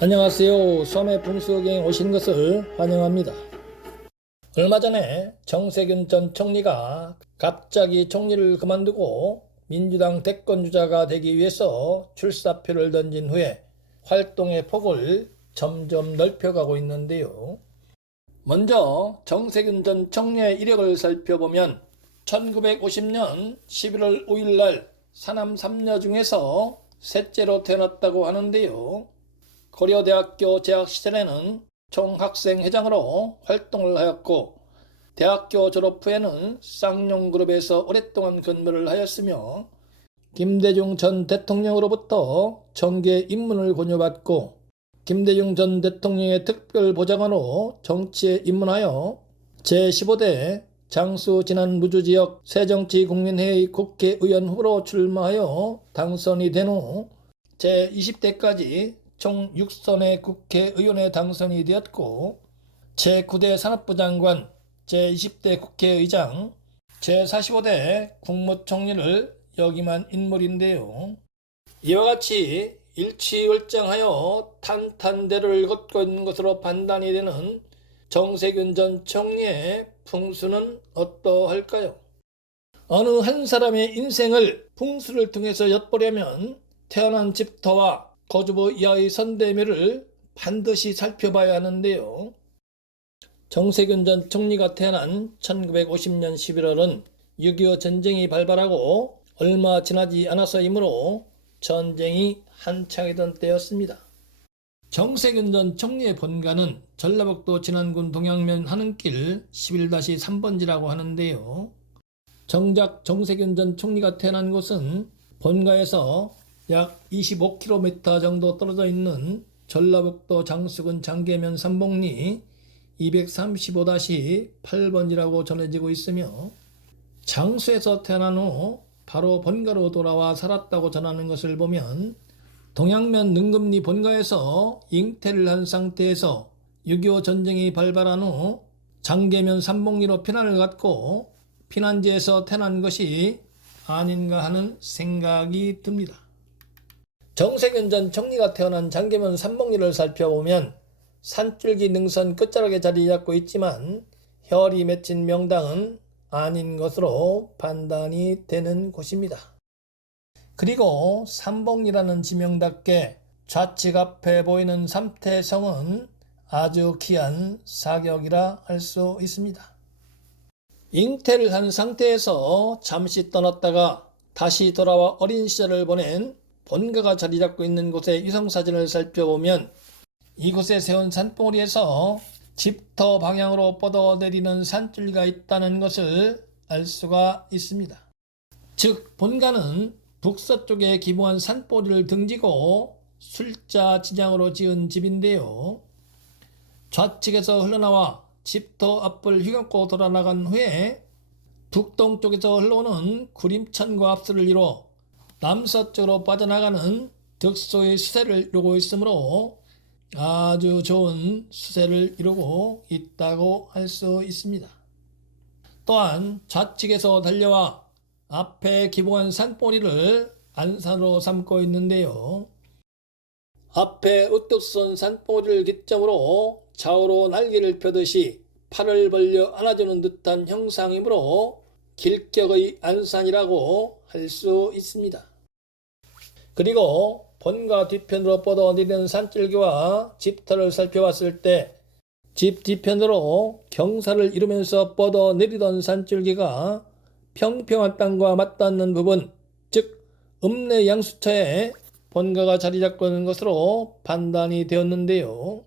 안녕하세요. 섬의 풍수여행에 오신 것을 환영합니다. 얼마 전에 정세균 전 총리가 갑자기 총리를 그만두고 민주당 대권주자가 되기 위해서 출사표를 던진 후에 활동의 폭을 점점 넓혀가고 있는데요. 먼저 정세균 전 총리의 이력을 살펴보면 1950년 11월 5일 날 사남 3녀 중에서 셋째로 태어났다고 하는데요. 고려대학교 재학 시절에는 총학생회장으로 활동을 하였고 대학교 졸업 후에는 쌍용그룹에서 오랫동안 근무를 하였으며 김대중 전 대통령으로부터 정계 입문을 권유받고 김대중 전 대통령의 특별보좌관으로 정치에 입문하여 제15대 장수 진안무주지역 새정치국민회의 국회의원 후보로 출마하여 당선이 된 후 제20대까지 총 6선의 국회의원에 당선이 되었고 제9대 산업부 장관, 제20대 국회의장, 제45대 국무총리를 역임한 인물인데요. 이와 같이 일취월장하여 탄탄대로를 걷고 있는 것으로 판단이 되는 정세균 전 총리의 풍수는 어떠할까요? 어느 한 사람의 인생을 풍수를 통해서 엿보려면 태어난 집터와 거주부 이하의 선대묘를 반드시 살펴봐야 하는데요. 정세균 전 총리가 태어난 1950년 11월은 6.25 전쟁이 발발하고 얼마 지나지 않아서이므로 전쟁이 한창이던 때였습니다. 정세균 전 총리의 본가는 전라북도 진안군 동양면 하는길 11-3번지라고 하는데요. 정작 정세균 전 총리가 태어난 곳은 본가에서 약 25km 정도 떨어져 있는 전라북도 장수군 장계면 삼봉리 235-8번지라고 전해지고 있으며 장수에서 태어난 후 바로 본가로 돌아와 살았다고 전하는 것을 보면 동양면 능금리 본가에서 잉태를 한 상태에서 6.25 전쟁이 발발한 후 장계면 삼봉리로 피난을 갔고 피난지에서 태어난 것이 아닌가 하는 생각이 듭니다. 정세균 전 총리가 태어난 장계면 삼봉리를 살펴보면 산줄기 능선 끝자락에 자리 잡고 있지만 혈이 맺힌 명당은 아닌 것으로 판단이 되는 곳입니다. 그리고 삼봉리라는 지명답게 좌측 앞에 보이는 삼태성은 아주 귀한 사격이라 할 수 있습니다. 잉태를 한 상태에서 잠시 떠났다가 다시 돌아와 어린 시절을 보낸 본가가 자리 잡고 있는 곳의 위성사진을 살펴보면 이곳에 세운 산봉우리에서 집터 방향으로 뻗어내리는 산줄기가 있다는 것을 알 수가 있습니다. 즉 본가는 북서쪽에 기부한 산봉우리를 등지고 술자 진양으로 지은 집인데요. 좌측에서 흘러나와 집터 앞을 휘감고 돌아나간 후에 북동쪽에서 흘러오는 구림천과 합수를 이뤄 남서쪽으로 빠져나가는 득소의 수세를 이루고 있으므로 아주 좋은 수세를 이루고 있다고 할 수 있습니다. 또한 좌측에서 달려와 앞에 기부한 산봉우리를 안산으로 삼고 있는데요. 앞에 우뚝 선 산봉우리를 기점으로 좌우로 날개를 펴듯이 팔을 벌려 안아주는 듯한 형상이므로 길격의 안산이라고 할 수 있습니다. 그리고 본가 뒤편으로 뻗어내리는 산줄기와 집터를 살펴봤을 때 집 뒤편으로 경사를 이루면서 뻗어내리던 산줄기가 평평한 땅과 맞닿는 부분, 즉 읍내 양수처에 본가가 자리 잡고 있는 것으로 판단이 되었는데요.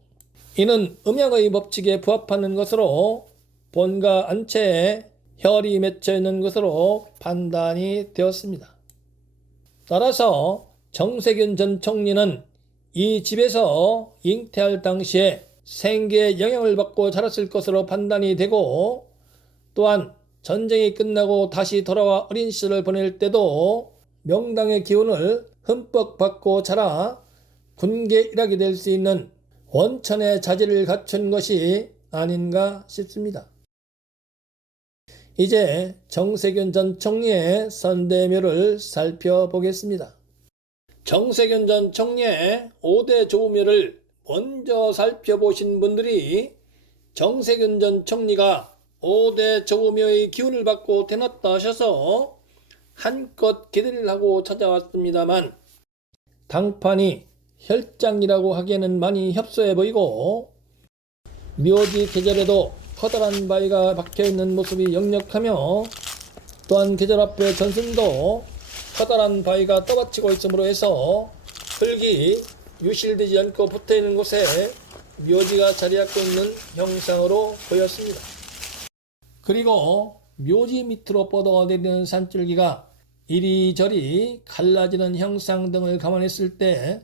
이는 음양의 법칙에 부합하는 것으로 본가 안채에 혈이 맺혀 있는 것으로 판단이 되었습니다. 따라서 정세균 전 총리는 이 집에서 잉태할 당시에 생계에 영향을 받고 자랐을 것으로 판단이 되고 또한 전쟁이 끝나고 다시 돌아와 어린 시절을 보낼 때도 명당의 기운을 흠뻑 받고 자라 군계 일학이 될 수 있는 원천의 자질을 갖춘 것이 아닌가 싶습니다. 이제 정세균 전 총리의 선대묘를 살펴보겠습니다. 정세균 전 총리의 5대 조묘를 먼저 살펴보신 분들이 정세균 전 총리가 5대 조범의 기운을 받고 태어났다 하셔서 한껏 기대를 하고 찾아왔습니다만 당판이 혈장이라고 하기에는 많이 협소해 보이고 묘지 계절에도 커다란 바위가 박혀있는 모습이 역력하며 또한 계절 앞에 전승도 커다란 바위가 떠받치고 있으므로 해서 흙이 유실되지 않고 붙어있는 곳에 묘지가 자리잡고 있는 형상으로 보였습니다. 그리고 묘지 밑으로 뻗어내리는 산줄기가 이리저리 갈라지는 형상 등을 감안했을 때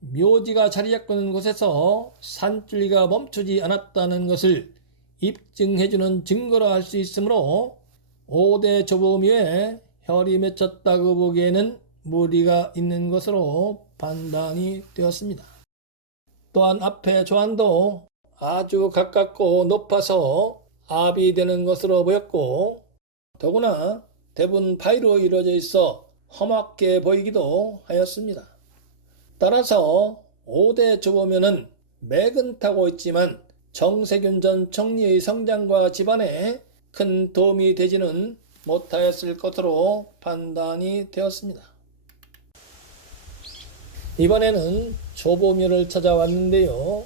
묘지가 자리잡고 있는 곳에서 산줄기가 멈추지 않았다는 것을 입증해주는 증거라 할 수 있으므로 5대 조범위에 혈이 맺혔다고 보기에는 무리가 있는 것으로 판단이 되었습니다. 또한 앞에 조안도 아주 가깝고 높아서 압이 되는 것으로 보였고 더구나 대부분 바위로 이루어져 있어 험악해 보이기도 하였습니다. 따라서 5대 조범면은 맥은 타고 있지만 정세균 전 총리의 성장과 집안에 큰 도움이 되지는 못하였을 것으로 판단이 되었습니다. 이번에는 조범면을 찾아왔는데요.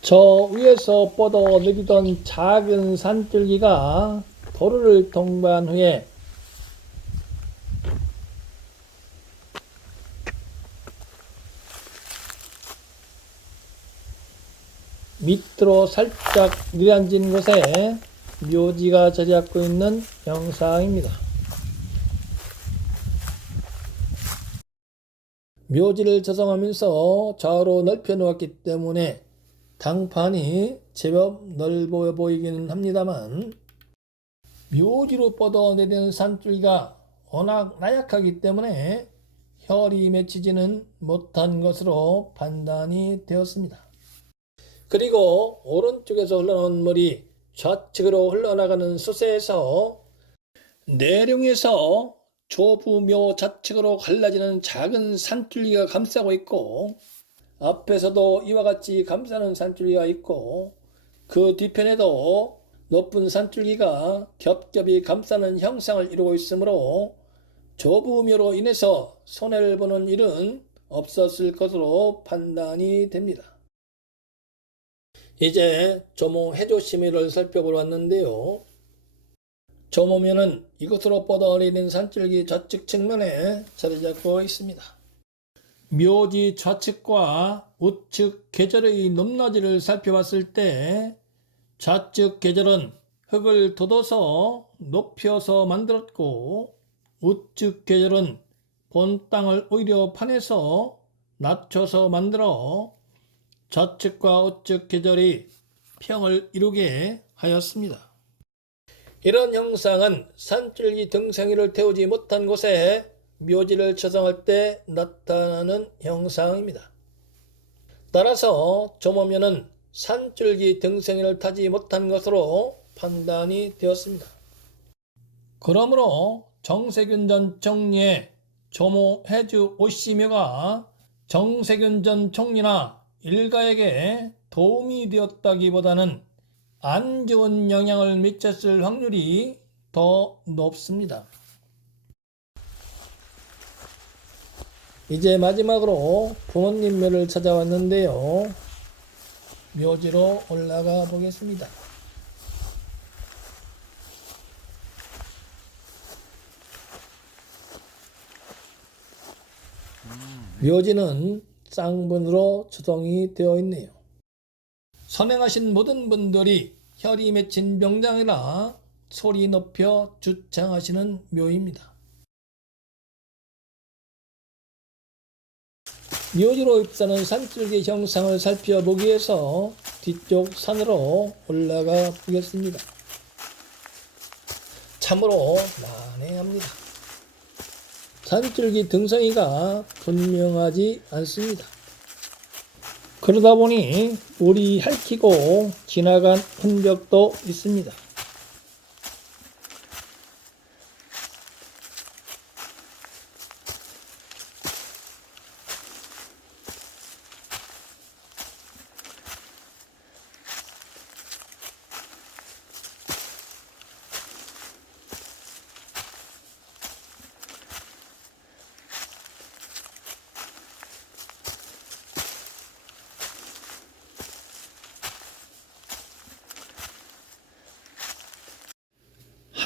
저 위에서 뻗어 내리던 작은 산줄기가 도로를 통과한 후에 밑으로 살짝 내려앉은 곳에 묘지가 자리잡고 있는 형상입니다. 묘지를 조성하면서 좌우로 넓혀 놓았기 때문에 당판이 제법 넓어 보이기는 합니다만 묘지로 뻗어내리는 산줄기가 워낙 나약하기 때문에 혈이 맺히지는 못한 것으로 판단이 되었습니다. 그리고 오른쪽에서 흘러나온 물이 좌측으로 흘러나가는 수세에서 내륙에서 조부묘 좌측으로 갈라지는 작은 산줄기가 감싸고 있고 앞에서도 이와 같이 감싸는 산줄기가 있고 그 뒤편에도 높은 산줄기가 겹겹이 감싸는 형상을 이루고 있으므로 조부묘로 인해서 손해를 보는 일은 없었을 것으로 판단이 됩니다. 이제 조모 해조심의를 살펴보러 왔는데요. 조모면은 이곳으로 뻗어내리는 산줄기 좌측 측면에 자리 잡고 있습니다. 묘지 좌측과 우측 계절의 높낮이를 살펴봤을 때 좌측 계절은 흙을 돋워서 높여서 만들었고 우측 계절은 본 땅을 오히려 파내서 낮춰서 만들어 좌측과 우측 계절이 평을 이루게 하였습니다. 이런 형상은 산줄기 등성이를 태우지 못한 곳에 묘지를 조성할 때 나타나는 형상입니다. 따라서 조모면은 산줄기 등성이를 타지 못한 것으로 판단이 되었습니다. 그러므로 정세균 전 총리의 조모 해주 오씨묘가 정세균 전 총리나 일가에게 도움이 되었다기보다는 안 좋은 영향을 미쳤을 확률이 더 높습니다. 이제 마지막으로 부모님 묘를 찾아왔는데요. 묘지로 올라가 보겠습니다. 묘지는 쌍문으로 조성이 되어 있네요. 선행하신 모든 분들이 혈이 맺힌 병장이라 소리 높여 주창하시는 묘입니다. 묘지로 입사하는 산줄기 형상을 살펴보기 위해서 뒤쪽 산으로 올라가 보겠습니다. 참으로 난해합니다. 산줄기 등성이가 분명하지 않습니다. 그러다 보니 물이 핥히고 지나간 흔적도 있습니다.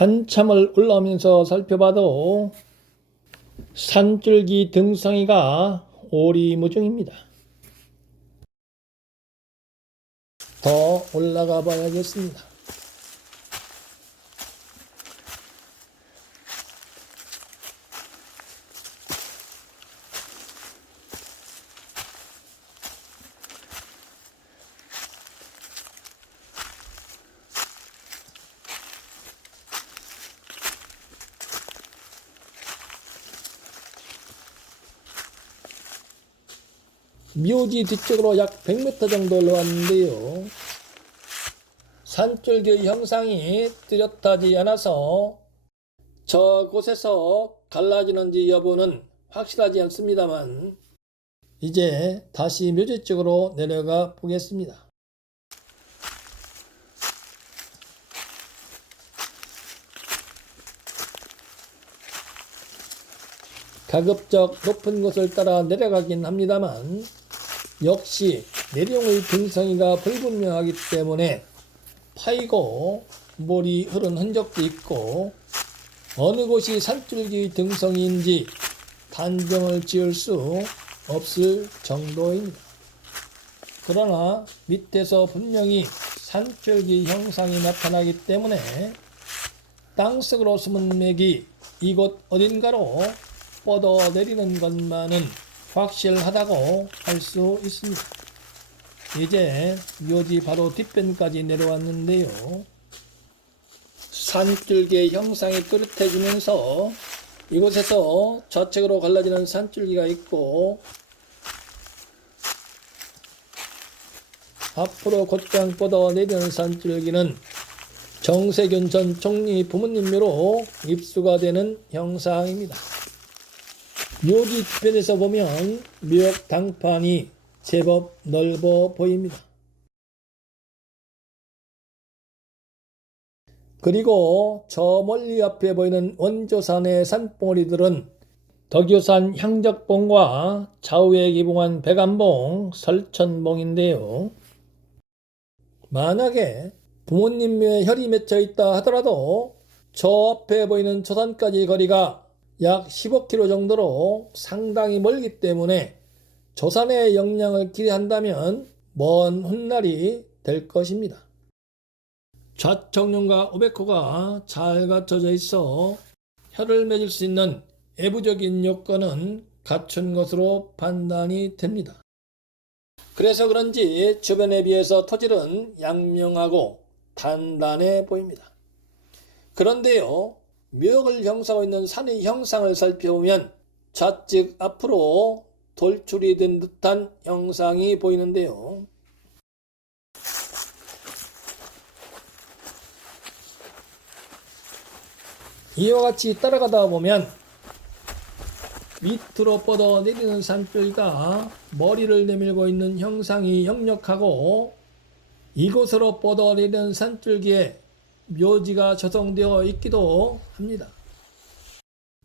한참을 올라오면서 살펴봐도 산줄기 등성이가 오리무중입니다. 더 올라가 봐야겠습니다. 묘지 뒤쪽으로 약 100m 정도 올라왔는데요. 산줄기의 형상이 뚜렷하지 않아서 저곳에서 갈라지는지 여부는 확실하지 않습니다만 이제 다시 묘지 쪽으로 내려가 보겠습니다. 가급적 높은 곳을 따라 내려가긴 합니다만 역시 내룡의 등성이가 불분명하기 때문에 파이고 물이 흐른 흔적도 있고 어느 곳이 산줄기 등성이인지 단정을 지을 수 없을 정도입니다. 그러나 밑에서 분명히 산줄기 형상이 나타나기 때문에 땅속으로 숨은 맥이 이곳 어딘가로 뻗어내리는 것만은 확실하다고 할 수 있습니다. 이제 묘지 바로 뒷변까지 내려왔는데요. 산줄기의 형상이 뚜렷해지면서 이곳에서 좌측으로 갈라지는 산줄기가 있고 앞으로 곧장 뻗어내리는 산줄기는 정세균 전 총리 부모님묘로 입수가 되는 형상입니다. 묘지 뒤편에서 보면 묘역 당판이 제법 넓어 보입니다. 그리고 저 멀리 앞에 보이는 원조산의 산봉우리들은 덕유산 향적봉과 좌우에 기봉한 백암봉, 설천봉인데요. 만약에 부모님 묘에 혈이 맺혀 있다 하더라도 저 앞에 보이는 저 산까지 거리가 약 15km 정도로 상당히 멀기 때문에 조산의 영향을 기대한다면 먼 훗날이 될 것입니다. 좌청룡과 오백호가 잘 갖춰져 있어 혈을 맺을 수 있는 외부적인 요건은 갖춘 것으로 판단이 됩니다. 그래서 그런지 주변에 비해서 토질은 양명하고 단단해 보입니다. 그런데요, 묘역을 형성하고 있는 산의 형상을 살펴보면 좌측 앞으로 돌출이 된 듯한 형상이 보이는데요. 이와 같이 따라가다 보면 밑으로 뻗어 내리는 산줄기가 머리를 내밀고 있는 형상이 역력하고 이곳으로 뻗어 내리는 산줄기에 묘지가 조성되어 있기도 합니다.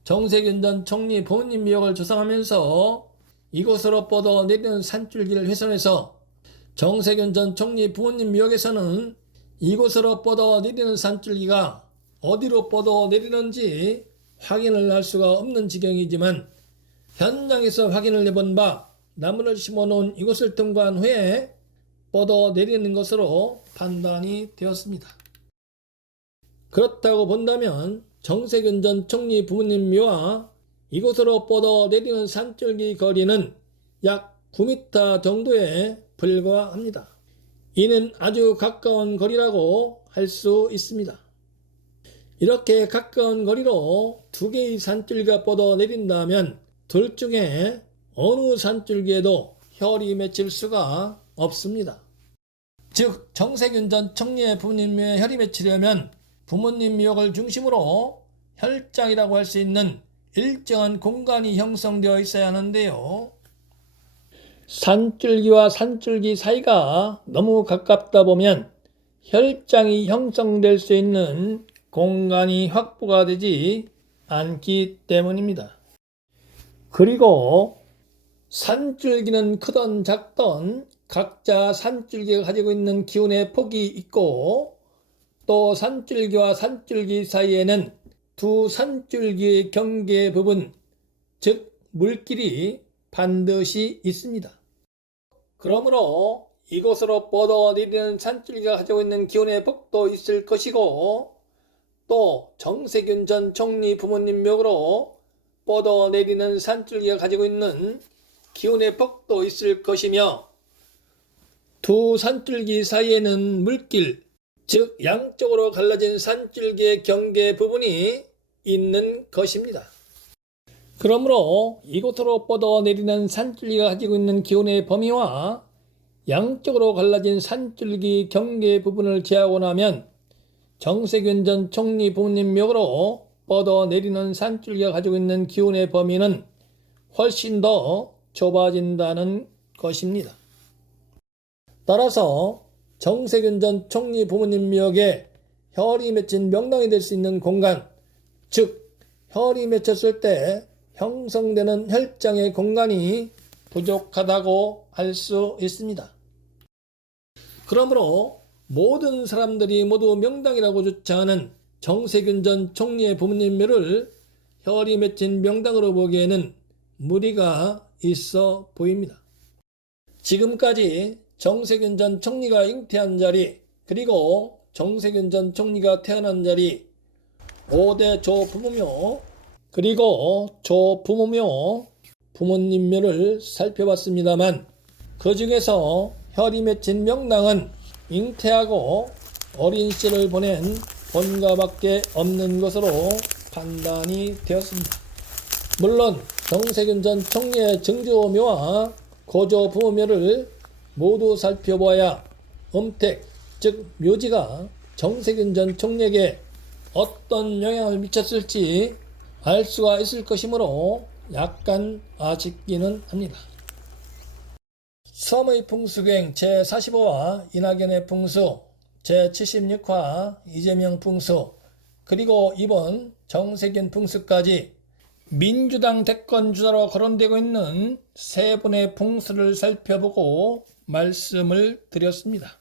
정세균 전 총리 부모님 묘역을 조성하면서 이곳으로 뻗어 내리는 산줄기를 훼손해서 정세균 전 총리 부모님 묘역에서는 이곳으로 뻗어 내리는 산줄기가 어디로 뻗어 내리는지 확인을 할 수가 없는 지경이지만 현장에서 확인을 해본 바 나무를 심어놓은 이곳을 통과한 후에 뻗어 내리는 것으로 판단이 되었습니다. 그렇다고 본다면 정세균 전 총리 부모님 묘와 이곳으로 뻗어 내리는 산줄기 거리는 약 9m 정도에 불과합니다. 이는 아주 가까운 거리라고 할 수 있습니다. 이렇게 가까운 거리로 두 개의 산줄기가 뻗어 내린다면 둘 중에 어느 산줄기에도 혈이 맺힐 수가 없습니다. 즉 정세균 전 총리의 부모님 묘에 혈이 맺히려면 부모님 묘역을 중심으로 혈장이라고 할 수 있는 일정한 공간이 형성되어 있어야 하는데요. 산줄기와 산줄기 사이가 너무 가깝다 보면 혈장이 형성될 수 있는 공간이 확보가 되지 않기 때문입니다. 그리고 산줄기는 크던 작던 각자 산줄기가 가지고 있는 기운의 폭이 있고 또 산줄기와 산줄기 사이에는 두 산줄기의 경계 부분, 즉 물길이 반드시 있습니다. 그러므로 이곳으로 뻗어내리는 산줄기가 가지고 있는 기운의 벽도 있을 것이고, 또 정세균 전 총리 부모님 묘로 뻗어내리는 산줄기가 가지고 있는 기운의 벽도 있을 것이며, 두 산줄기 사이에는 물길, 즉 양쪽으로 갈라진 산줄기의 경계 부분이 있는 것입니다. 그러므로 이곳으로 뻗어내리는 산줄기가 가지고 있는 기운의 범위와 양쪽으로 갈라진 산줄기 경계 부분을 제하고 나면 정세균 전 총리 부모님 묘로 뻗어내리는 산줄기가 가지고 있는 기운의 범위는 훨씬 더 좁아진다는 것입니다. 따라서 정세균 전 총리 부모님 묘에 혈이 맺힌 명당이 될 수 있는 공간, 즉 혈이 맺혔을 때 형성되는 혈장의 공간이 부족하다고 할 수 있습니다. 그러므로 모든 사람들이 모두 명당이라고 주장하는 정세균 전 총리의 부모님 묘를 혈이 맺힌 명당으로 보기에는 무리가 있어 보입니다. 지금까지 정세균 전 총리가 잉태한 자리, 그리고 정세균 전 총리가 태어난 자리, 5대 조부모묘, 그리고 조부모묘, 부모님 묘를 살펴봤습니다만, 그 중에서 혈이 맺힌 명당은 잉태하고 어린 씨를 보낸 본가밖에 없는 것으로 판단이 되었습니다. 물론 정세균 전 총리의 증조묘와 고조부모묘를 모두 살펴보아야 음택, 즉 묘지가 정세균 전 총리에게 어떤 영향을 미쳤을지 알 수가 있을 것이므로 약간 아쉽기는 합니다. 섬의 풍수경 제45화 이낙연의 풍수, 제76화 이재명 풍수, 그리고 이번 정세균 풍수까지 민주당 대권 주자로 거론되고 있는 세 분의 풍수를 살펴보고 말씀을 드렸습니다.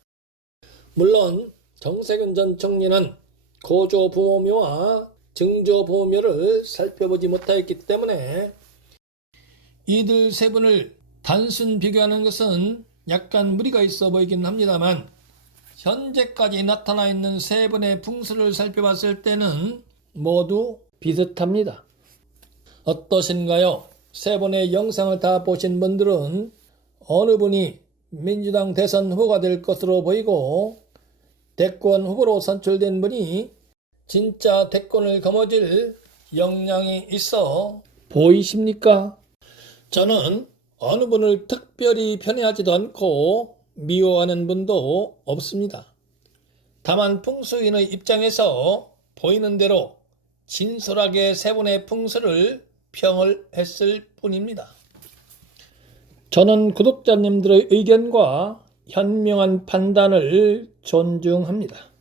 물론 정세균 전 총리는 고조부모묘와 증조부모묘를 살펴보지 못하였기 때문에 이들 세 분을 단순 비교하는 것은 약간 무리가 있어 보이긴 합니다만, 현재까지 나타나 있는 세 분의 풍수를 살펴봤을 때는 모두 비슷합니다. 어떠신가요? 세 분의 영상을 다 보신 분들은 어느 분이 민주당 대선 후보가 될 것으로 보이고, 대권 후보로 선출된 분이 진짜 대권을 거머쥘 역량이 있어 보이십니까? 저는 어느 분을 특별히 편애하지도 않고 미워하는 분도 없습니다. 다만 풍수인의 입장에서 보이는 대로 진솔하게 세 분의 풍수를 평을 했을 뿐입니다. 저는 구독자님들의 의견과 현명한 판단을 존중합니다.